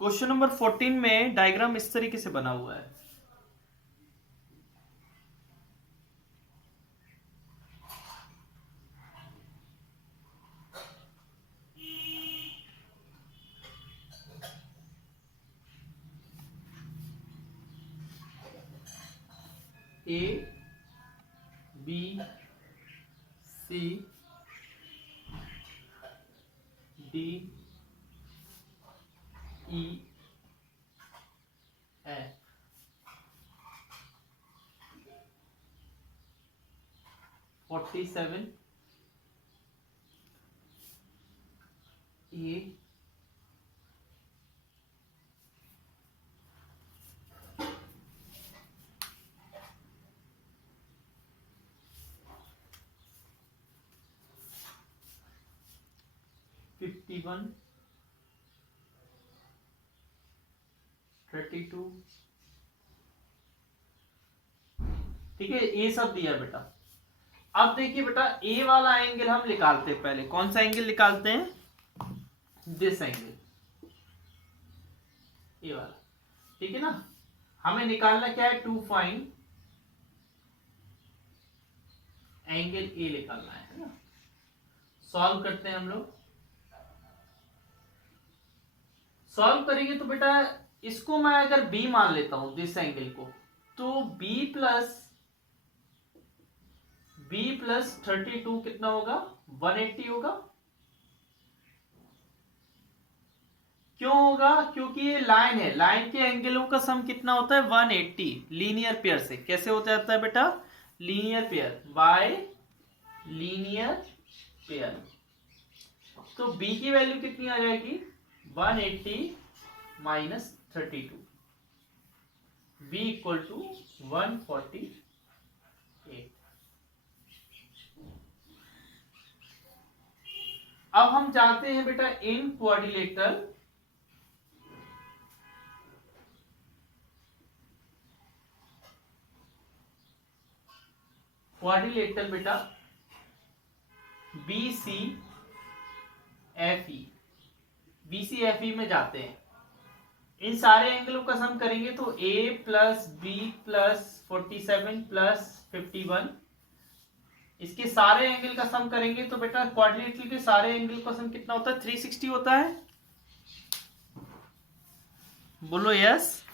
Question number 14 में diagram इस तरीके से बना हुआ है। A B C D E F 47 A 51 32। ठीक है, ये सब दिया बेटा। अब देखिए बेटा, ए वाला एंगल हम निकालते हैं। पहले कौन सा एंगल निकालते हैं? दिस एंगल, ए वाला। ठीक है ना, हमें निकालना क्या है? टू फाइंड एंगल ए निकालना है ना। सॉल्व करते हैं हम लोग। सॉल्व करेंगे तो बेटा इसको मैं अगर बी मान लेता हूं, दिस एंगल को, तो बी प्लस 32 कितना होगा? 180 होगा। क्यों होगा? क्योंकि ये लाइन है, लाइन के एंगलों का सम कितना होता है? 180। लीनियर पेयर से कैसे होता जाता है बेटा? Linear pair bye linear pair. तो बी की वैल्यू कितनी आ जाएगी? 180 माइनस 32, बी इक्वल टू 148। अब हम जानते हैं बेटा इन क्वाड्रिलेटरल बेटा B C F E, BCFE में जाते हैं। इन सारे एंगलों का सम करेंगे तो A plus B plus 47 plus 51, इसके सारे एंगल का सम करेंगे तो बेटा क्वाड्रिलेटरल के सारे एंगल का सम कितना होता है? 360 होता है। बोलो यस।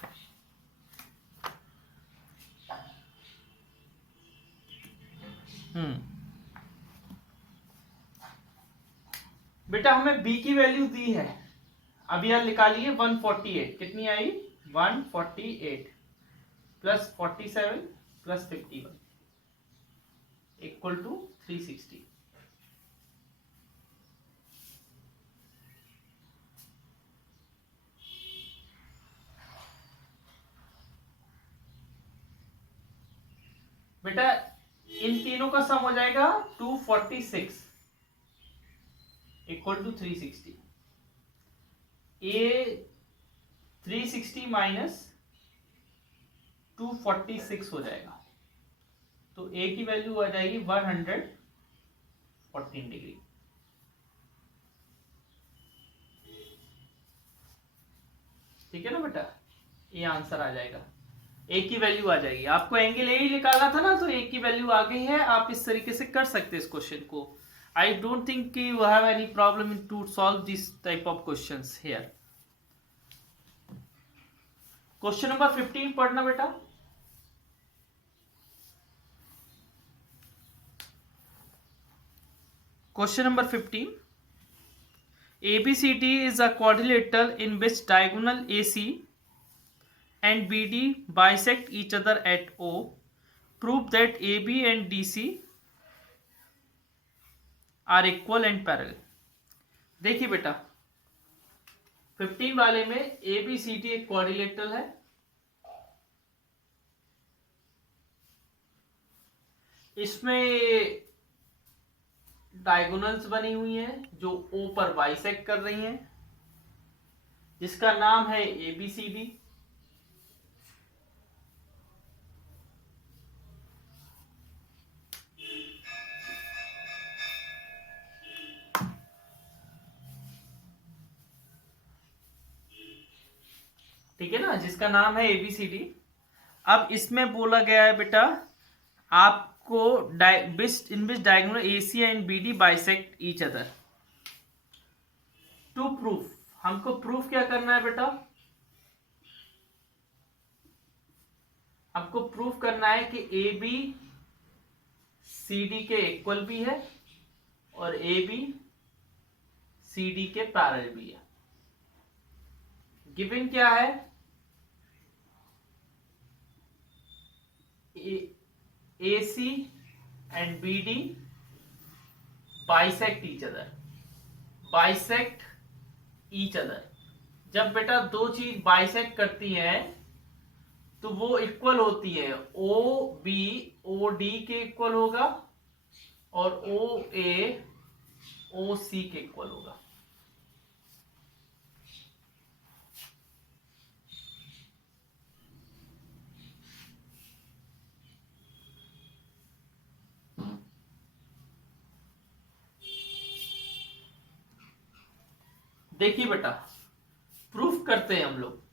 बेटा हमें B की वैल्यू दी है, अभी यार निकालिए। 148 कितनी आई? 148 प्लस 47 प्लस 51 इक्वल टू 360। बेटा इन तीनों का सम हो जाएगा 246 इक्वल टू 360। ए 360 माइनस 246 हो जाएगा, तो ए की वैल्यू आ जाएगी 114 डिग्री। ठीक है ना बेटा, ये आंसर आ जाएगा। ए की वैल्यू आ जाएगी। आपको एंगल ए ही निकालना था ना, तो ए की वैल्यू आ गई है। आप इस तरीके से कर सकते हैं इस क्वेश्चन को। I don't think you have any problem in to solve this type of questions here. Question number 15 पढ़ना बेटा। Question number 15, ABCD is a quadrilateral in which diagonal AC and BD bisect each other at O. Prove that AB and DC are equal and parallel. देखिए बेटा 15 वाले में ABCD एक quadrilateral है। इसमें diagonals बनी हुई हैं जो ओ पर बाइसेक्ट कर रही हैं, जिसका नाम है ABCD। ठीक है ना, जिसका नाम है ABCD। अब इसमें बोला गया है बेटा आपको in which diagonal AC and BD bisect each other. To proof, हमको प्रूफ क्या करना है बेटा, हमको प्रूफ करना है कि AB CD के इक्वल भी है और AB CD के पैरेलल भी है। गिवन क्या है, AC and BD bisect each other, bisect each other. जब बेटा दो चीज बाइसेक्ट करती हैं तो वो इक्वल होती है, OB OD के इक्वल होगा और OA OC के इक्वल होगा। देखिए बेटा प्रूफ करते हैं हम लोग।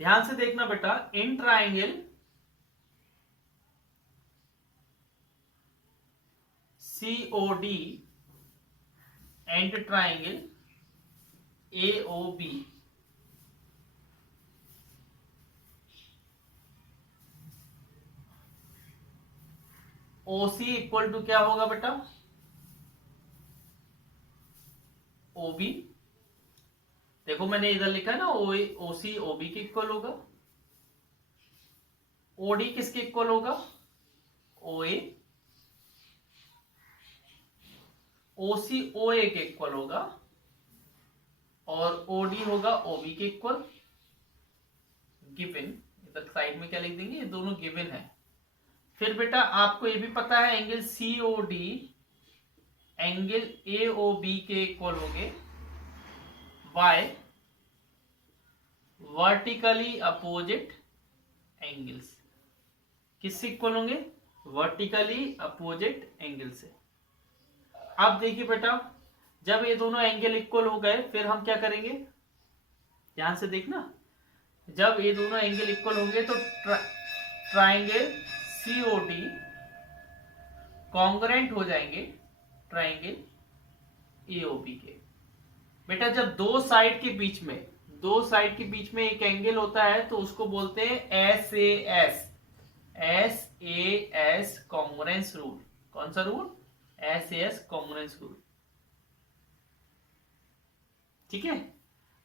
ध्यान से देखना बेटा, in triangle COD and triangle AOB OC equal to क्या होगा बेटा, OB। देखो मैंने इधर लिखा है ना, OC OB के इक्वल होगा। OD किसके इक्वल होगा, OA। OC OA के इक्वल होगा और OD होगा OB के इक्वल। गिवन, इधर साइड में क्या लिख देंगे, ये दोनों गिवन है। फिर बेटा आपको ये भी पता है एंगल COD एंगल AOB के इक्वल होंगे बाय वर्टिकली अपोजिट एंगल्स। किससे इक्वल होंगे, वर्टिकली अपोजिट एंगल से। अब देखिए बेटा जब ये दोनों एंगल इक्वल हो गए फिर हम क्या करेंगे, ध्यान से देखना, जब ये दोनों एंगल इक्वल होंगे तो ट्राइंगल COD कॉन्ग्रुएंट हो जाएंगे ट्राइंगल AOB के। बेटा जब दो साइड के बीच में एक एंगल होता है तो उसको बोलते हैं SAS कॉन्ग्रुएंस रूल। कौन सा रूल, SAS कॉन्ग्रुएंस रूल। ठीक है,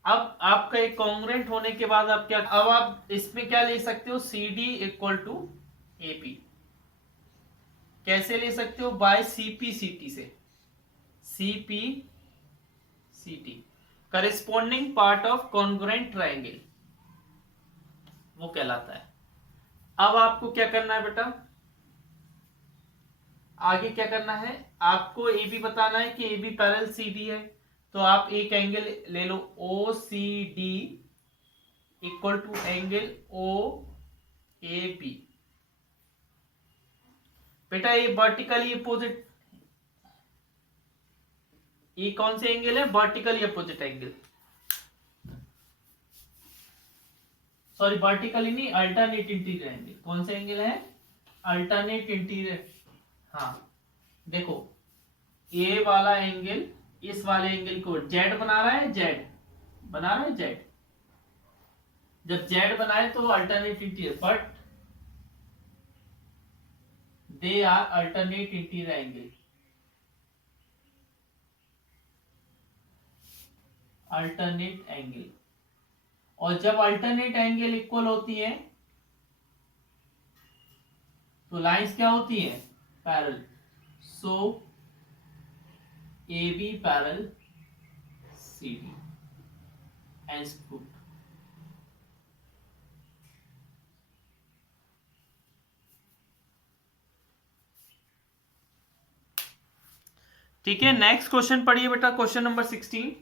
अब आपका एक कॉन्ग्रुएंट होने के बाद आप क्या, अब आप इसमें क्या ले सकते हो, CD इक्वल टू AP। कैसे ले सकते हो, बाय CPCT से, CPCT corresponding part of congruent triangle वो कहलाता है। अब आपको क्या करना है बेटा, आगे क्या करना है, आपको AB बताना है कि AB पैरेलल CD है, तो आप एक एंगल ले लो OCD equal to angle OAB। बेटा ये वर्टिकली अपोजिट, ये कौन से एंगल है, vertically opposite angle, sorry vertically नहीं, अल्टरनेट इंटीरियर एंगल। कौन से एंगल है, अल्टरनेट इंटीरियर। हाँ देखो ये वाला एंगल इस वाले एंगल को जेड बना रहा है, जेड बना रहा है, जेड। जब जेड बनाए तो alternate interior, but they are alternate interior angle, alternate angle. और जब अल्टरनेट एंगल इक्वल होती है तो लाइंस क्या होती है, parallel. So AB parallel CD as proved. ठीक है, नेक्स्ट क्वेश्चन पढ़िए बेटा, question number 16।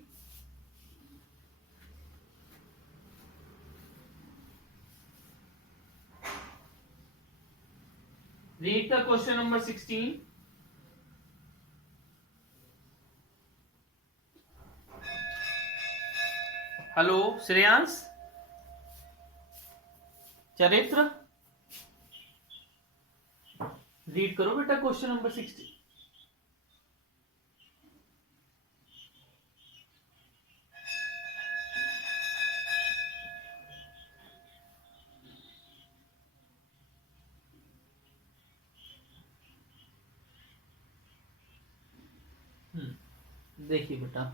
Read the question number 16। Hello Shreyansh, Charitra read करो बेटा क्वेश्चन नंबर 60। देखिए बेटा,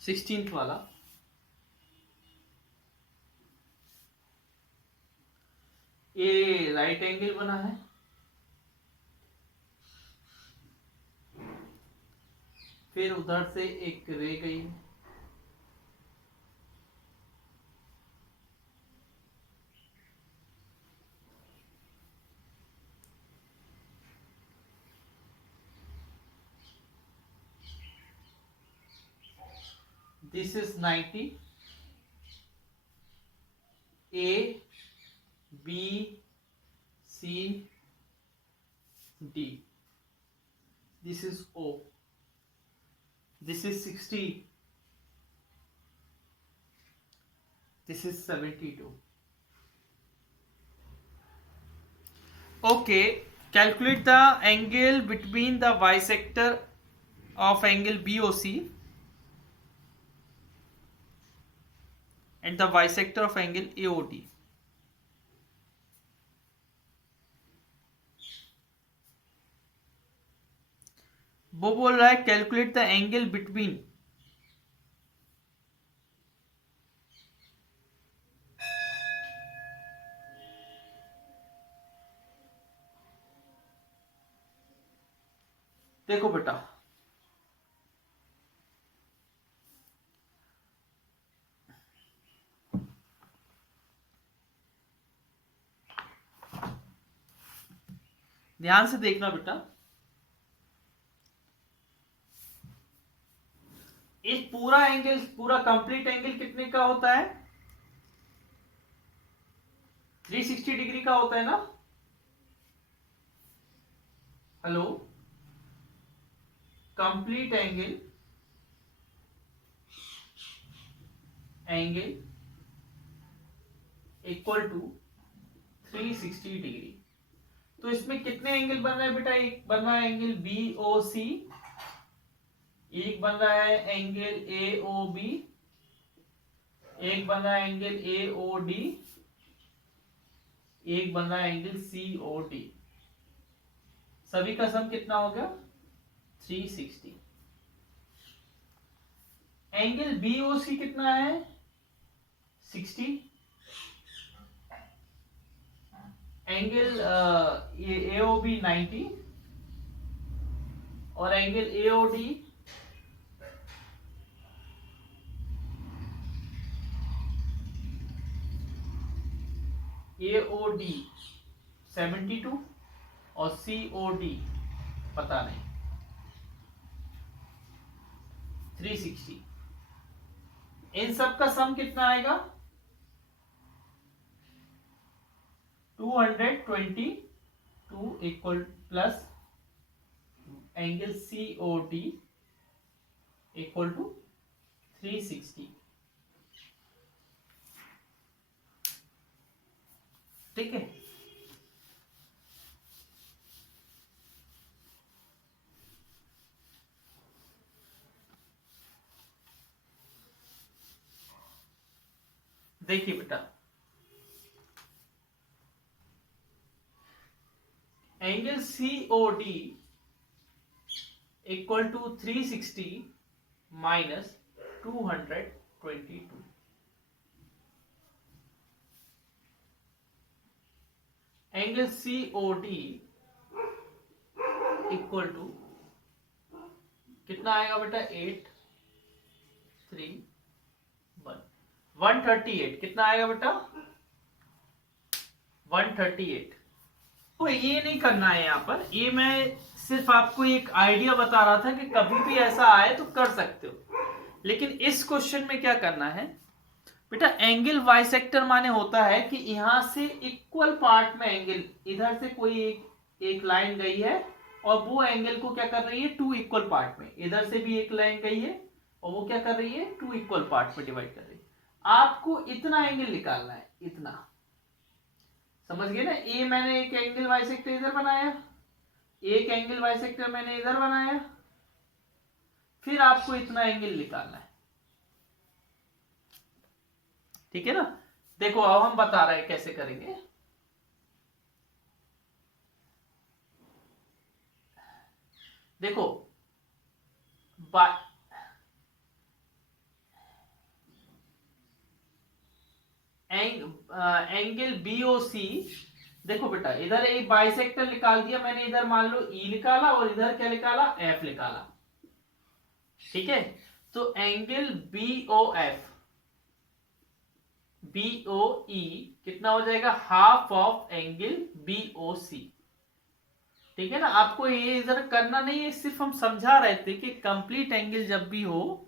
सिक्सटीन्थ वाला, ये राइट एंगल बना है, फिर उधर से एक रे गई है, this is 90, A B C D, this is O, this is 60, this is 72. Okay, calculate the angle between the bisector of angle BOC and the bisector of angle AOD. वो बोल रहा है कैलकुलेट द एंगल बिटवीन देखो बेटा, ध्यान से देखना बेटा, इस पूरा एंगल, पूरा कंप्लीट एंगल कितने का होता है? 360 डिग्री का होता है ना। Hello, complete angle equal to 360 degree. तो इसमें कितने एंगल बन रहे हैं बेटा? एक बन रहा है एंगल BOC, एक बन रहा है एंगल AOB, एक बन रहा है एंगल AOD, एक बन रहा है एंगल COD। सभी का सम कितना हो गया? 360। एंगल BOC कितना है? 60। एंगल AOB 90 और एंगल AOD AOD 72 और COD पता नहीं, 360। इन सब का सम कितना आएगा? 222 equal plus angle COD equal to 360। ठीक है, देखिए बेटा, angle COD equal to 360 minus 222। Angle COD equal to कितना आएगा बेटा? 138। कितना आएगा बेटा? 138। तो ये नहीं करना है यहाँ पर, ये मैं सिर्फ आपको एक आइडिया बता रहा था कि कभी भी ऐसा आए तो कर सकते हो। लेकिन इस क्वेश्चन में क्या करना है बेटा? एंगल बाइसेक्टर माने होता है कि यहां से इक्वल पार्ट में एंगल, इधर से कोई एक लाइन गई है और वो एंगल को क्या कर रही है, टू इक्वल पार्ट में, इधर से भी एक लाइन गई है और वो क्या कर रही है, टू इक्वल पार्ट में डिवाइड कर रही है। आपको इतना एंगल निकालना है, इतना, समझ गए ना। ए मैंने एक एंगल बाइसेक्टर इधर बनाया, एक एंगल बाइसेक्टर मैंने इधर बनाया, फिर आपको इतना एंगल निकालना है, ठीक है ना। देखो अब हम बता रहे हैं कैसे करेंगे। देखो एंगल बीओसी, देखो बेटा इधर एक बाइसेक्टर निकाल दिया मैंने, इधर मान लो ई निकाला और इधर क्या निकाला, एफ निकाला, ठीक है। तो एंगल बीओएफ, बीओई कितना हो जाएगा, हाफ ऑफ एंगल बीओसी, ठीक है ना। आपको ये इधर करना नहीं है, सिर्फ हम समझा रहे थे कि कंप्लीट एंगल जब भी हो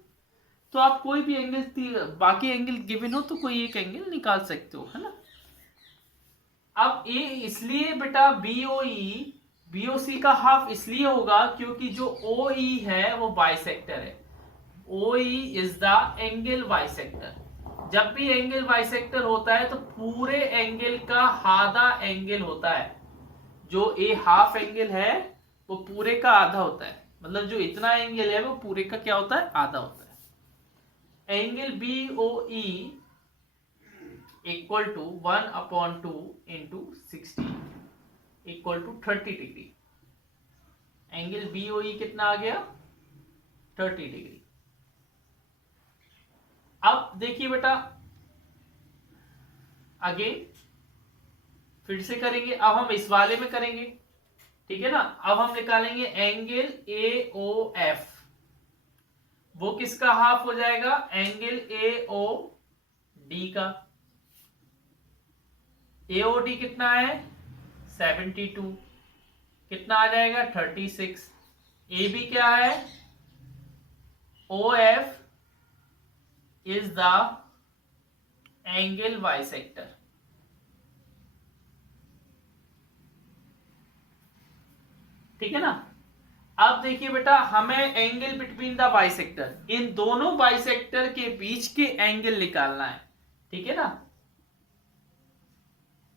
तो आप कोई भी एंगल, बाकी एंगल गिवन हो तो कोई एक एंगल निकाल सकते हो, है ना। अब ये इसलिए बेटा बीओई बीओसी का हाफ इसलिए होगा क्योंकि जो ओई है वो बाइसेक्टर है, ओई इज द एंगल बाइसेक्टर। जब भी एंगल बाइसेक्टर होता है तो पूरे एंगल का आधा एंगल होता है, जो ए हाफ एंगल है वो पूरे का आधा होता है, मतलब जो इतना एंगल है वो पूरे का क्या होता है, आधा होता है। Angle B O E equal to 1/2 into 60 equal to 30 degree. Angle B O E कितना आ गया, 30 डिग्री। अब देखिए बेटा अगेन फिर से करेंगे, अब हम इस वाले में करेंगे, ठीक है ना। अब हम निकालेंगे एंगल ए ओ एफ, वो किसका हाफ हो जाएगा, एंगल ए ओ डी का। एओडी कितना है 72, कितना आ जाएगा 36। ए बी क्या है, O F is the angle bisector, ठीक है ना। अब देखिए बेटा हमें एंगल बिटवीन द बाइसेक्टर, इन दोनों बाइसेक्टर के बीच के एंगल निकालना है, ठीक है ना।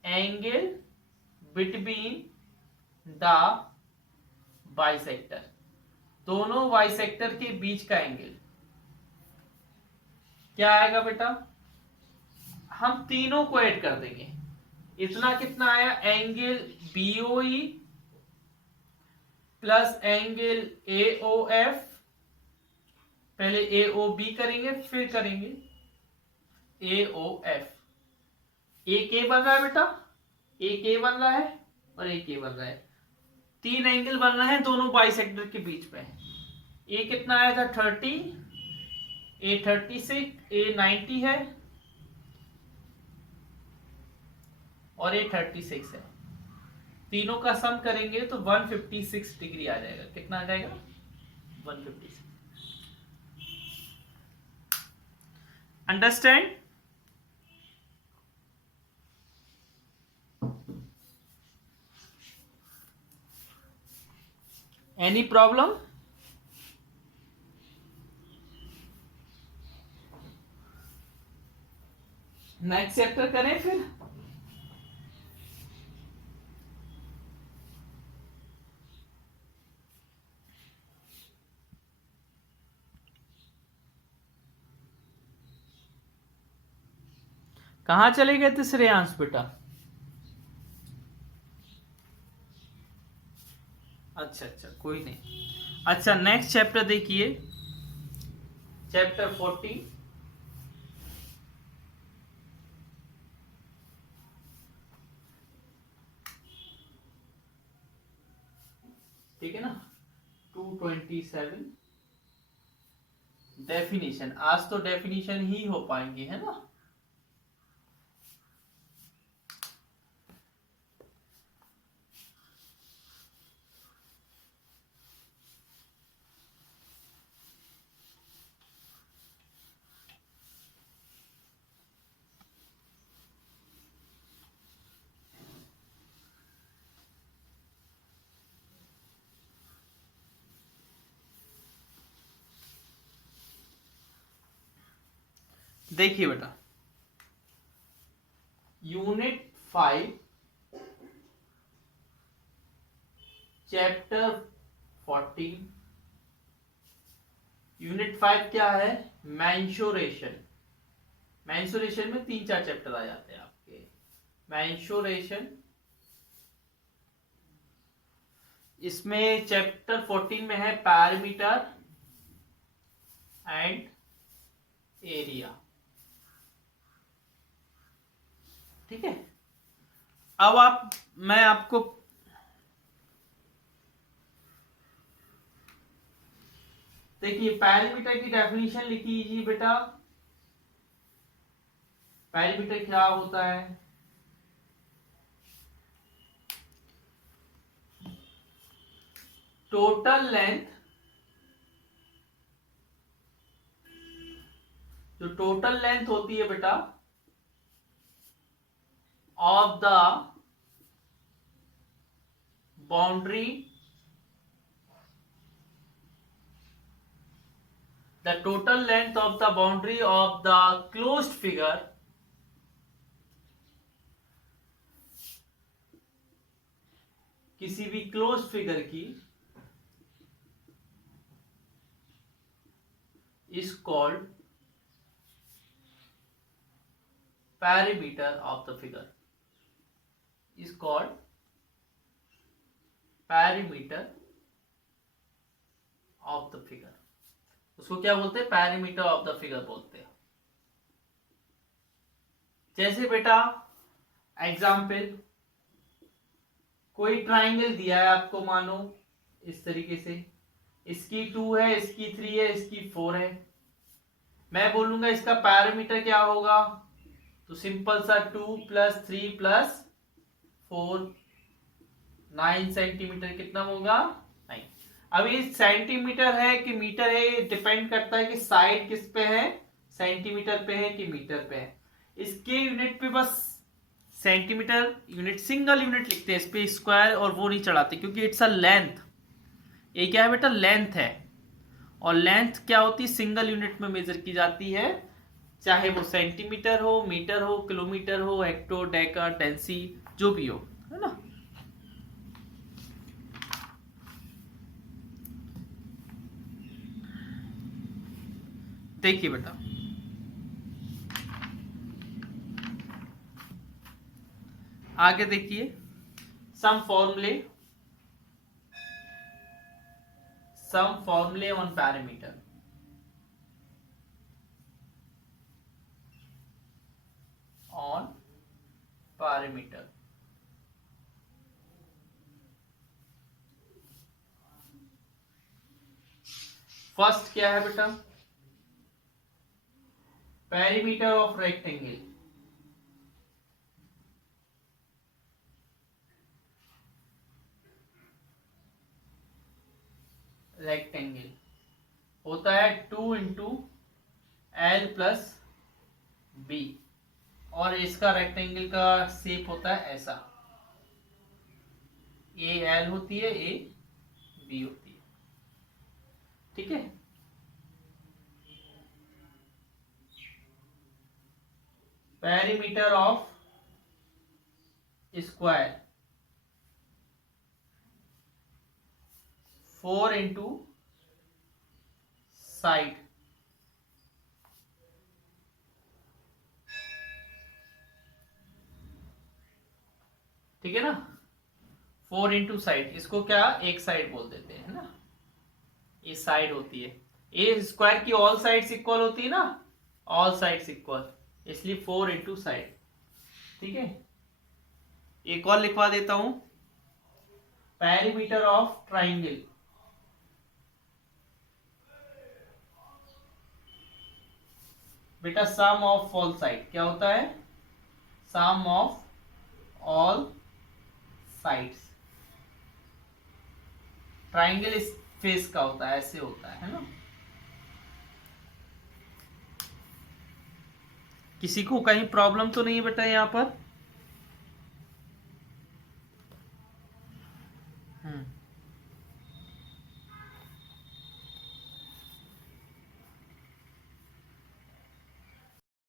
एंगल बिटवीन द बाइसेक्टर, दोनों बाइसेक्टर के बीच का एंगल क्या आएगा बेटा, हम तीनों को ऐड कर देंगे। इतना कितना आया, एंगल बीओई प्लस एंगल एओएफ, पहले एओबी करेंगे फिर करेंगे एओएफ। एक ए बन रहा है बेटा, एक ए बन रहा है और एक ए बन रहा है, तीन एंगल बन रहे हैं दोनों बाइसेक्टर के बीच में। ए कितना आया था 30, ए 36, ए 90 है और ए 36 है, तीनों का सम करेंगे तो 156 डिग्री आ जाएगा। कितना आ जाएगा 156। Understand. Any problem, next chapter करें फिर। कहाँ चले गए थे श्रेयांश बेटा, अच्छा अच्छा कोई नहीं। अच्छा नेक्स्ट चैप्टर देखिए, चैप्टर 40, ठीक है ना। 227 डेफिनेशन, आज तो डेफिनेशन ही हो पाएंगे, है ना। देखिए बेटा, यूनिट 5 चैप्टर 14, यूनिट 5 क्या है? मेंसुरेशन। मेंसुरेशन में 3-4 चैप्टर आ जाते हैं आपके। मेंसुरेशन, इसमें चैप्टर 14 में है पैरामीटर एंड एरिया। ठीक है, अब मैं आपको देखिए पैरामीटर की डेफिनेशन लिख लीजिए बेटा। पैरामीटर क्या होता है? टोटल लेंथ, जो टोटल लेंथ होती है बेटा of the boundary, the total length of the boundary of the closed figure किसी भी क्लोज्ड फिगर की is called perimeter of the figure, is called perimeter of the figure। उसको क्या बोलते हैं? पैरामीटर ऑफ द फिगर बोलते हैं। जैसे बेटा एग्जाम्पल, कोई ट्राइंगल दिया है आपको, मानो इस तरीके से, इसकी 2 है, इसकी 3 है, इसकी 4 है। मैं बोलूंगा इसका पैरामीटर क्या होगा, तो सिंपल सा 2 + 3 + 4 9 सेंटीमीटर कितना होगा? 9। अब ये सेंटीमीटर है कि मीटर है, ये डिपेंड करता है कि साइड किस पे है, सेंटीमीटर पे है कि मीटर पे है। इसके यूनिट पे बस सेंटीमीटर यूनिट, सिंगल यूनिट लिखते हैं, इस पे स्क्वायर और वो नहीं चढ़ाते, क्योंकि इट्स अ लेंथ। ये क्या है बेटा? लेंथ है, और लेंथ क्या होती है? सिंगल यूनिट में मेजर की जाती है, चाहे वो सेंटीमीटर हो, मीटर हो, किलोमीटर हो, हेक्टो, डेका, टेंसी, जो भी हो, है ना। देखिए बेटा, आगे देखिए, सम फॉर्मूले on parameter. On parameter, first क्या है बेटा? पेरीमीटर ऑफ रेक्टेंगल, रेक्टेंगल होता है 2 × L + B, और इसका रेक्टेंगल का शेप होता है ऐसा, ए L होती है, ए B होती है। ठीक है, पेरीमीटर ऑफ स्क्वायर 4 × साइड, ठीक है ना। 4 × साइड, इसको क्या एक साइड बोल देते हैं ना, ये साइड होती है। ए स्क्वायर की ऑल साइड्स इक्वल होती है ना, ऑल साइड्स इक्वल, इसलिए 4 × साइड। ठीक है, एक और लिखवा देता हूं, पेरीमीटर ऑफ ट्राइंगल, बेटा सम ऑफ ऑल साइड क्या होता है? सम ऑफ ऑल साइड्स। ट्राइंगल इस फेस का होता है, ऐसे होता है ना। किसी को कहीं प्रॉब्लम तो नहीं है बेटा यहां पर?